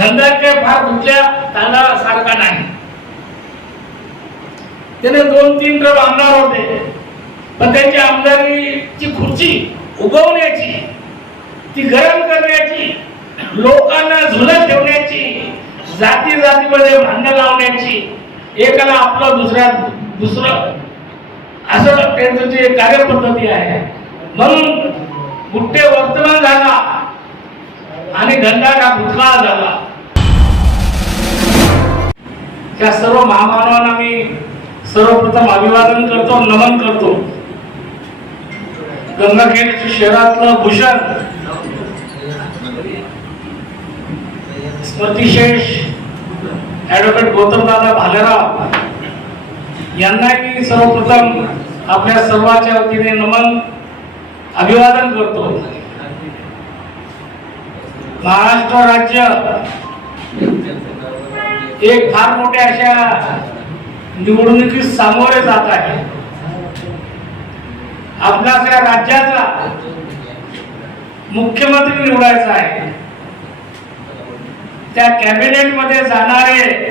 धंदा काय फार कुठल्या तांदळासारखा नाही. त्याने दोन तीन ट्रक आमदार होते. पण त्यांची आमदारीची खुर्ची उगवण्याची ती गरम करण्याची लोकांना झुलत ठेवण्याची जाती जातीमध्ये भांडण लावण्याची एकाला आपलं दुसऱ्या दुसरं असं त्यांचं जे कार्यपद्धती आहे. म्हणून गुट्टे वर्तमान झाला आणि धंदा का भूतकाळ झाला. त्या सर्व महामानवांना मी सर्वप्रथम अभिवादन करतो नमन करतो. गंगाखेड शहरातलं भूषण स्मृतिशेष ऍडव्होकेट गौतमदादा भालेराव यांनाही सर्वप्रथम आपल्या सर्वांच्या वतीने नमन अभिवादन करतो. महाराष्ट्र राज्य एक फार मोठ्या अशा निवडणुकीस सामोरे जात आहे. आपला या राज्याचा मुख्यमंत्री निवडायचा आहे. त्या कॅबिनेटमध्ये जाणारे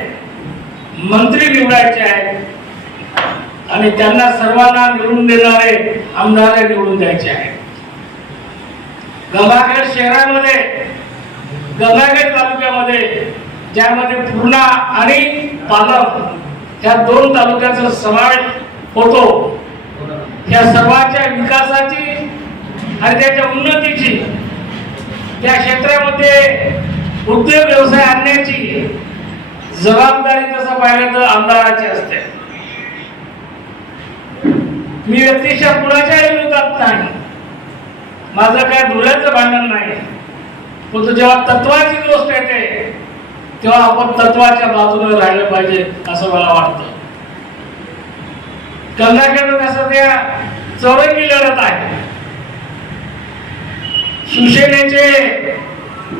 मंत्री निवडायचे आहेत. आणि त्यांना सर्वांना निवडून देणारे आमदार निवडून द्यायचे आहेत. गंगाखेड शहरामध्ये गंगाखेड तालुक्यामध्ये ज्यामध्ये पूर्णा आणि पालम या दोन तालुक्याचा समावेश होतो. या सर्वांच्या विकासाची आणि त्याच्या उन्नतीची त्या क्षेत्रामध्ये उद्योग व्यवसाय आणण्याची जबाबदारी तसं पाहिलं तर आमदाराची असते. मी व्यक्तिशा कुणाच्या विरोधात नाही. माझं काय धुळ्याचं भांडण नाही. पण जेव्हा तत्वाची गोष्ट येते तेव्हा आपण तत्वाच्या बाजूने राहिलं पाहिजे असं मला वाटतं. कर्नाटक कसं त्या चौरंगी लढत आहे. शिवसेनेचे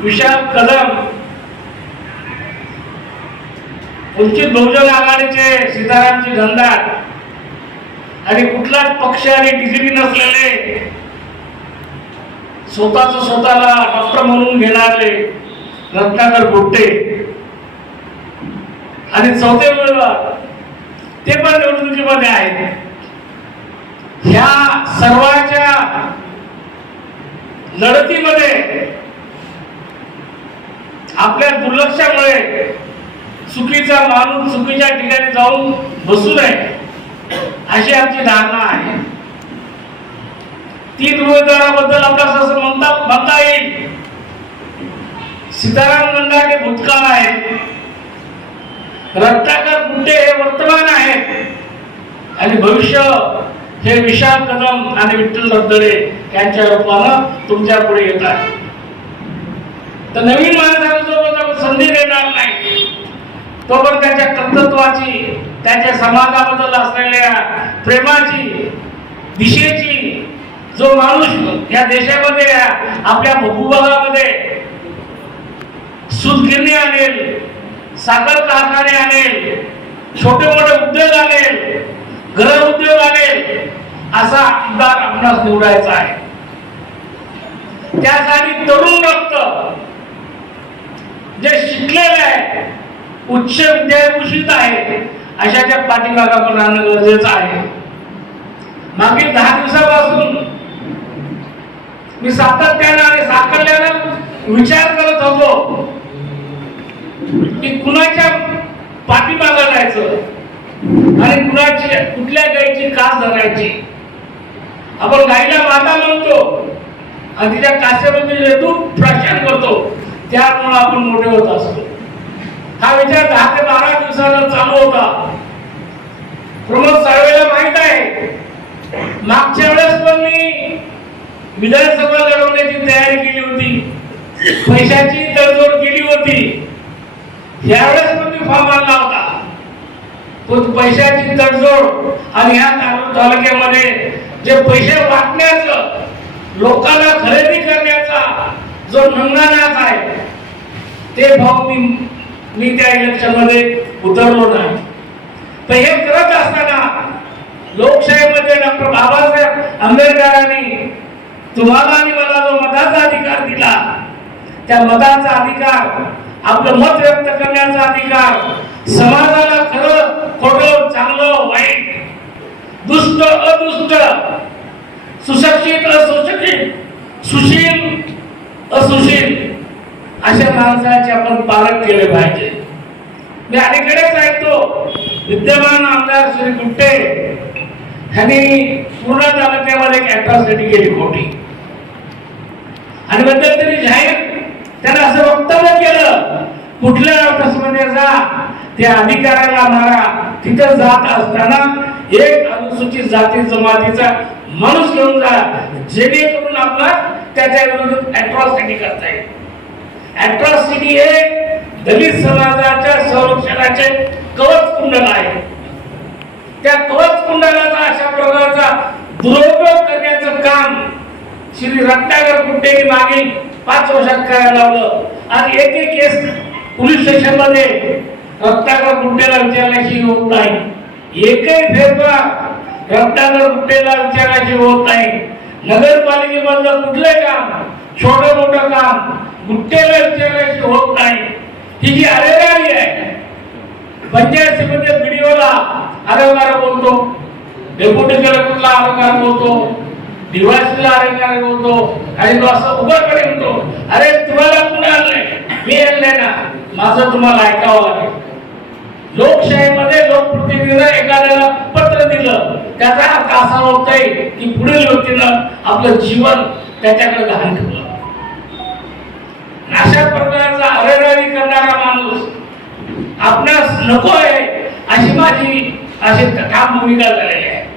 विशाल कदम वंचित बहुजन आघाडीचे सीतारामजी गंधार आणि कुठलाच पक्ष आणि डिग्री नसलेले स्वतःच स्वतःला डॉक्टर म्हणून घेणारे रत्नाकर गुट्टे आणि चौथे उमेदवार ते पण निवडणुकीमध्ये आहेत ह्या सर्वांच्या लढतीमध्ये आपल्या दुर्लक्षामुळे चुकीचा माणूस चुकीच्या ठिकाणी जाऊन बसू नये अशी आमची धारणा आहे. तीन उमेदवाराबद्दल आपल्याला असं म्हणता म्हणता येईल. सीताराम मंडळाचे भूतकाळ आहेत रत्नाकर कुंटे हे वर्तमान आहेत. आणि भविष्य हे विशाल कदम आणि विठ्ठल रद्दडे यांच्या रूपानं तुमच्यापुढे येत आहे. तर नवीन माणसाला आपण संधी देणार नाही. तोपर्यंत त्याच्या कर्तृत्वाची त्याच्या समाजाबद्दल असलेल्या प्रेमाची दिशेची जो माणूस या देशामध्ये आपल्या भूभागामध्ये सुदगिरणी आणेल साखर कारखाने आले छोटे मोठे उद्योग आले घर उद्योग आले असा आमदार आपणास निवडायचा आहे. त्यासाठी तरुण रक्त जे शिकलेले आहे उच्च विद्याभूषित आहे अशाच्या पाठीमागा पण राहणं गरजेचं आहे. मागील दहा दिवसापासून मी सातत्यानं आणि साखरल्यानं विचार करत होतो की कुणाच्या पाठीमागं जायचं? आणि कुणाची कुठल्या गायीची कास धरायची? आपण गाईला माता म्हणतो. आणि तिच्या कासेमध्ये दूध प्राशन करतो त्यामुळे आपण मोठे होत असतो. हा विचार दहा ते बारा दिवसानं चालू होता. प्रमोद साळवेला माहीत आहे. मागच्या वेळेस पण मी विधानसभा लढवण्याची तयारी केली होती. पैशाची तडजोड केली होती. यावेळेस पण मी फॉर्म आणला होता. पण पैशाची तडजोड आणि ह्या तालुक्यामध्ये जे पैसे वाटण्याचं लोकांना खरेदी करण्याचा जो नंगानाच आहे ते भाऊ मी मी त्या इलेक्शनमध्ये उतरलो नाही. तर हे करत असताना लोकशाहीमध्ये डॉक्टर बाबासाहेब आंबेडकरांनी तुम्हाला आणि मला जो मताचा अधिकार दिला त्या मताचा अधिकार आपलं मत व्यक्त कर करण्याचा अधिकार समाजाला खरं खोट चांगलं वाईट दुष्ट अदुष्ट सुशिक्षित असुशिक्षित सुशील असुशील अशा माणसाचे आपण पालन केले पाहिजे. मी अलीकडेच ऐकतो विद्यमान आमदार श्री गुट्टे ह्यांनी पूर्ण तालुक्यामध्ये एक अट्रॉसिटी केली खोटी. आणि मध्यंतरी जाहीर त्यानं असं वक्तव्य केलं कुठल्या ऑफिसमध्ये जा त्या अधिकाऱ्याला मारा. तिथं जात असताना एक अनुसूचित जाती जमातीचा माणूस घेऊन जा जेणेकरून आपला त्याच्या विरुद्ध अट्रॉसिटी करता येईल. अट्रॉसिटी हे दलित समाजाच्या संरक्षणाचे कवच कुंडल आहे. त्या कवच कुंडलाचा अशा प्रकारचा दुरुपयोग करण्याचं काम श्री रत्नागर कुट्टेनी मागे पाच वर्षात करायला लावलं. आणि एक एक केस पोलीस स्टेशनमध्ये मध्ये रत्नागर कुट्टेला विचारण्याची होत नाही. एकही फेरफार रत्नागर कुट्टेला विचारण्याची होत नाही. नगरपालिकेमधलं कुठलंही काम? छोटं मोठं काम. गुट्टेला विचारण्याची होत नाही. ही जी अरेगारी आहे पंचायत समिती व्हिडिओला अरेवार बोलतो. डेप्युटी कलेक्टरला अरेकार बोलतो. डिवायसला अरेकार बोलतो. आणि तो असं उघडपणे म्हणतो अरे तुम्हाला कुणाला आणलंय? मी आणलंय ना. माझं तुम्हाला ऐकावं लागेल. लोकशाहीमध्ये लोकप्रतिनिधीनं एखाद्याला पत्र दिलं त्याचा अर्थ असा होतोय की पुढील व्यक्तीनं आपलं जीवन त्याच्याकडे गहाण ठेवलं. अशा प्रकारचा अरेरावी करणारा माणूस आपणास नको आहे अशी माझी अशी ठाम भूमिका झालेली आहे.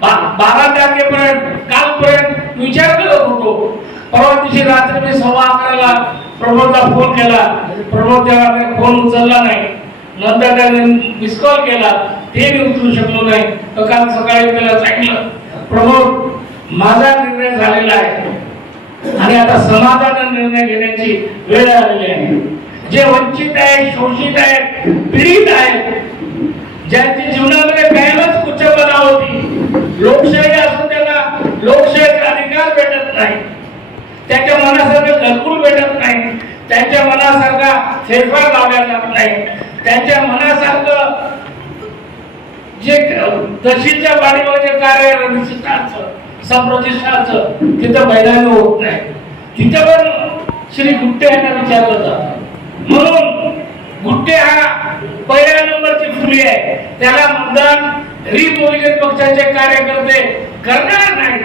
बा- बारा तारखेपर्यंत कालपर्यंत विचार करत होतो. परवा दिवशी रात्री मी सव्वा अकराला प्रमोदला फोन केला. प्रमोद त्या फोन उचलला नाही. नंतर त्याने मिस कॉल केला. ते मी उचलू शकलो नाही. तर काल सकाळी त्याला सांगितलं प्रमोद माझा निर्णय झालेला आहे. आणि आता समाधान निर्णय घेण्याची वेळ आलेली आहे. जे वंचित आहेत शोषित आहेत पीडित आहेत ज्यांची जीवनामध्ये कायमच कुचपणा होती लोकशाही असून त्यांना लोकशाहीचा अधिकार भेटत नाही. त्याच्या मनासारखं घरकुल भेटत त्यांच्या मनासारखा फेरफार लावल्या जात नाही. त्यांच्या मनासारखं जे तशीच्या पाठीमागे कार्य आहे रजिस्ट्राचं तिथं मैदान होत नाही. तिथं पण श्री गुट्टे यांना विचारलं जात म्हणून गुट्टे हा पहिल्या नंबरची फुली आहे. त्याला मतदान रिपब्लिकन पक्षाचे कार्यकर्ते करणार नाही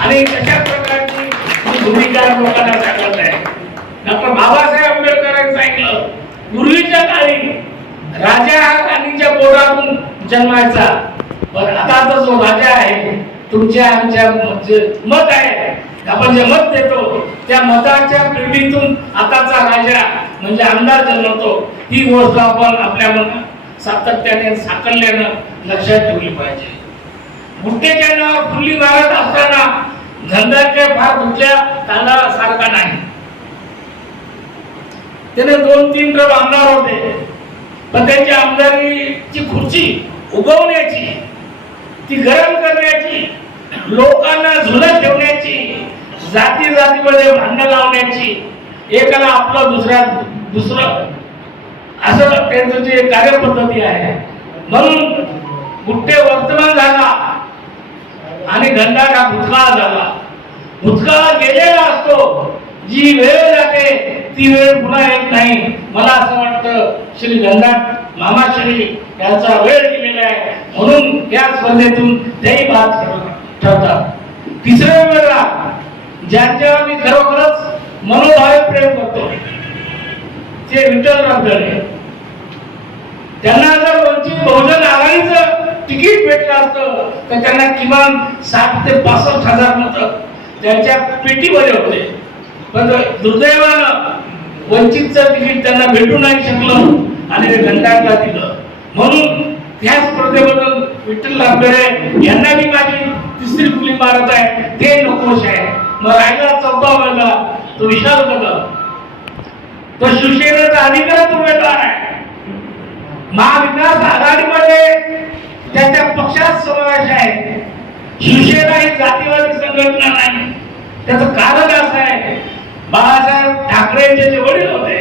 आणि तशा प्रकारची भूमिका लोकांना सांगत आहे डॉक्टर बाबासाहेब आंबेडकरांनी सांगितलं पूर्वीच्या काळी राजा हा गांधीच्या पोटातून जन्मायचा. पण आताचा जो राजा आहे तुमच्या आमच्या मत आहे. आपण जे मत देतो त्या मताच्या पिढीतून आताचा राजा म्हणजे आमदार जन्मतो. ही गोष्ट आपण आपल्या मनात सातत्याने साकल्यानं लक्षात ठेवली पाहिजे. गुट्टेच्या नावावर फुली मारत असताना धंद्याच्या फार कुठल्या तांदळासारखा नाही. त्याने दोन तीन ट्रम आमदार होते. पण त्यांची आमदारीची खुर्ची उगवण्याची ती गरम करण्याची लोकांना झुलत ठेवण्याची जाती जातीमध्ये भांडण लावण्याची एकाला आपलं दुसऱ्या दुसरं असं त्यांचं जे कार्यपद्धती आहे. म्हणून गुट्टे वर्तमान झाला आणि धंदा का भूतकाळ झाला. भूतकाळ गेलेला असतो. जी वेळ जाते ती वेळ पुन्हा येत नाही? मला असं वाटतं श्री गंगाट मामा श्री यांचा वेळ गेलेला आहे. म्हणून या स्पर्धेतून तेही बाद ठरतात. तिसऱ्या वेळेला ज्यांच्यावर मी खरोखरच मनोभावे प्रेम करतो ते विठ्ठल रामगडे त्यांना जर वंचित बहुजन आघाडीचं तिकीट भेटलं असतं तर त्यांना किमान साठ ते पासष्ट हजार मत त्यांच्या पेटीमध्ये होते. पण दुर्दैवानं वंचितचं तिकीट त्यांना भेटू नाही शकलं आणि ते घंटाटला दिलं. म्हणून त्या स्पर्धेबद्दल विठ्ठल रामगडे यांना मी माझी तिसरी फुली मारत आहे. ते नकोश आहे. मग राहिला चौथा वर्गा तो विशाल कदम तो शिवसेनेचा अधिकारच उमेदवार आहे. महाविकास आघाडीमध्ये त्याच्या पक्षात समावेश आहे. शिवसेना ही जातीवादी संघटना नाही. त्याचं कारण असं आहे. बाळासाहेब ठाकरेंचे जे वडील होते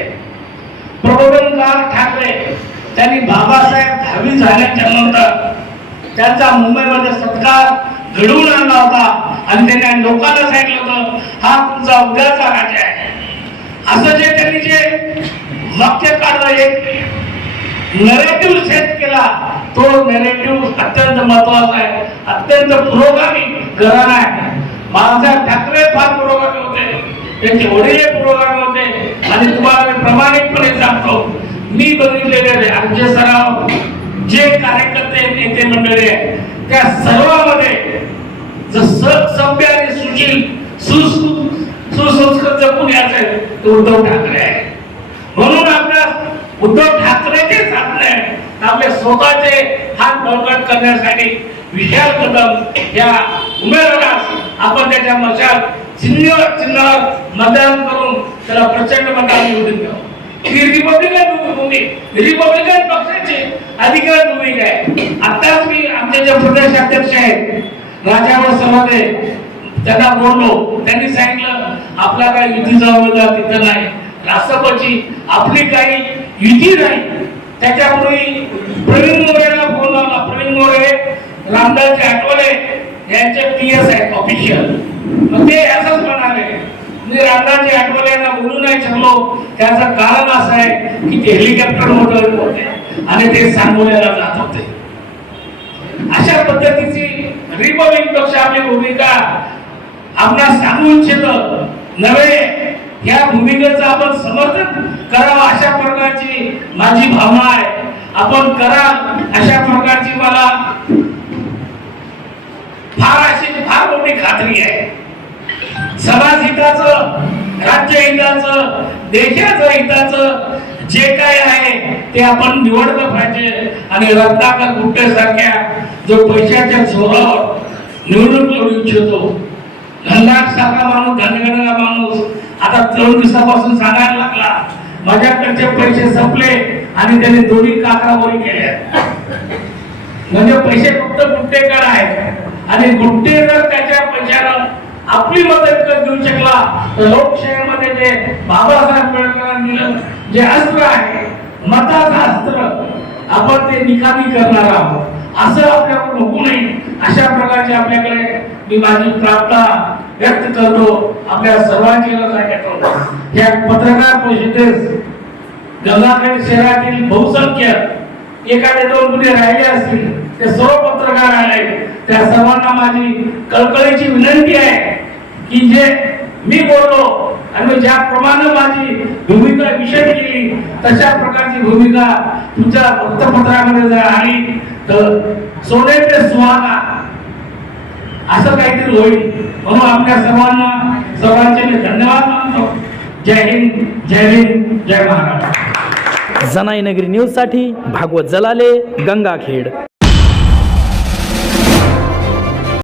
प्रबोधनकार ठाकरे त्यांनी बाबासाहेब दहावी झाल्याच्यानंतर त्यांचा मुंबईमध्ये सत्कार घडवून आणला होता. आणि त्यांनी लोकांना सांगितलं होतं हा तुमचा उद्याचा राजा आहे. असं जे त्यांनी जे वाक्य काढलं एक नरेटिव्ह सेट केला तो नरेटिव्ह अत्यंत महत्त्वाचा आहे. अत्यंत पुरोगामी घराणा आहे. बाळासाहेब ठाकरे फार पुरोगामी होते. त्यांचे वडील पुरोगामी होते आणि तुम्हाला प्रमाणितपणे प्रामाणिकपणे सांगतो. मी बघितलेले आमचे सराव जे कार्यकर्ते नेते मंडळी आहे त्या सर्वांमध्ये जसं सभ्य आणि सुशील सुसु- सुसंस्कृत जपून याचे तो उद्धव ठाकरे आहे म्हणून आपल्या उद्धव ठाकरेचे साधने आपले स्वतःचे हात बळकट करण्यासाठी विशाल कदम या उमेदवारास आपण त्याच्या मशाल चिन्हावर चिन्हावर मतदान करून त्याला प्रचंड मताने निवडून द्यावं ही रिपब्लिकन भूमी रिपब्लिकन पक्षाचे अधिकार भूमिका आहे. आताच मी आमचे जे प्रदेश अध्यक्ष आहेत राजावर सभाते त्यांना बोललो. त्यांनी सांगितलं आपला काही युतीचा उमेदवार तिथं नाही. राष्ट्रपती आपली काही युती नाही. त्याच्यापूर्वी प्रवीण मोरेला फोन लावला. प्रवीण मोरे रामदासजी आठवले यांचे पी एस आहेत ऑफिशियल मग ते असंच म्हणाले मी रामदासजी आठवले यांना बोलू नाही शकलो. त्याचं कारण असं आहे की ते हेलिकॉप्टर मोटर होते आणि ते सांगोल्याला जात होते. अशा पद्धतीची रिपब्लिक पक्ष आपली भूमिका आपणास सांगू इच्छित. नव्हे या भूमिकेचं आपण समर्थन करावं अशा प्रकारची माझी भावना आहे. आपण करा अशा प्रकारची मला फार अशी फार मोठी खात्री आहे. समाज हिताचं राज्य हिताचं देशाचं हिताचं जे काय आहे ते आपण निवडलं पाहिजे. आणि रत्नाकर गुट्टे सारख्या जो पैशाच्या जोरावर निवडून लढू इच्छितो. घनदाट सारखा माणूस धनगडला माणूस आता दोन दिवसापासून सांगायला लागला माझ्याकडचे पैसे संपले आणि त्याने दोन्ही काकरावरी केल्या. म्हणजे पैसे फक्त गुट्टेकर आहेत. आणि गुट्टे जर त्याच्या पैशानं आपली मदत कर देऊ शकला तर लोकशाहीमध्ये जे बाबासाहेब आंबेडकरांनी दिलं जे अस्त्र आहे मताचं अस्त्र आपण ते निकामी करणार आहोत. असं आपल्याकडून होऊ नये. अशा प्रकारचे आपल्याकडे मी माझी प्रार्थना व्यक्त करतो. आपल्या सर्वांची सांगतो या पत्रकार परिषदेस गंगाखेड शहरातील बहुसंख्य एखादे दोन गुन्हे राहिले असतील ते सर्व पत्रकार आले. त्या सर्वांना माझी कळकळीची विनंती आहे की जे मी बोललो आणि ज्याप्रमाणे माझी भूमिका विषय केली तशा प्रकारची भूमिका तुमच्या वृत्तपत्रामध्ये जर आली तर सोने ते सुहाना असं काहीतरी होईल. म्हणून आपल्या सर्वांना सर्वांचे मी धन्यवाद मानतो. जय हिंद जय हिंद जय महाराष्ट्र. जनाई नगरी न्यूजसाठी भागवत जलाले गंगाखेड.